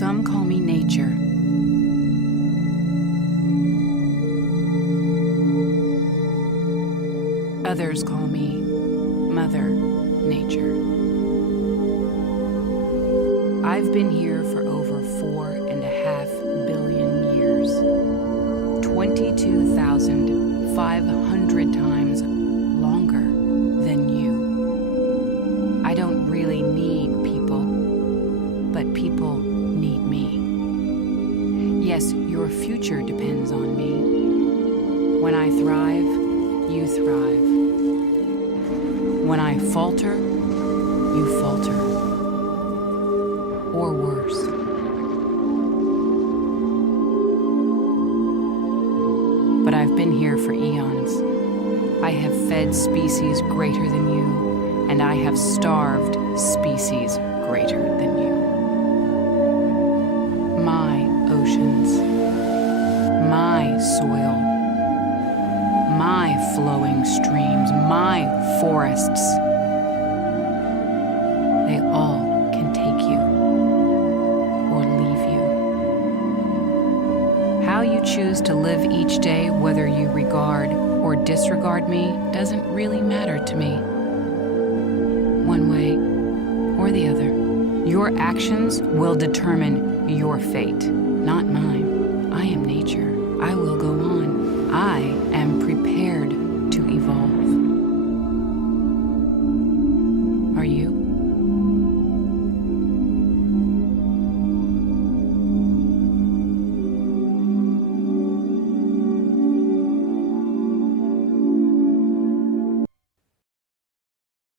Some call me nature. Others call me Mother Nature. I've been here for over 4.5 billion years, 22,500 times longer than you. I don't really need people, but people need me. Yes, your future depends on me. When I thrive, you thrive. When I falter, you falter. Or worse. But I've been here for eons. I have fed species greater than you, and I have starved species greater than you. My oceans, my soil, my flowing streams, my forests, they all can take you or leave you. How you choose to live each day, whether you regard or disregard me, doesn't really matter to me. One way or the other. Your actions will determine your fate, not mine.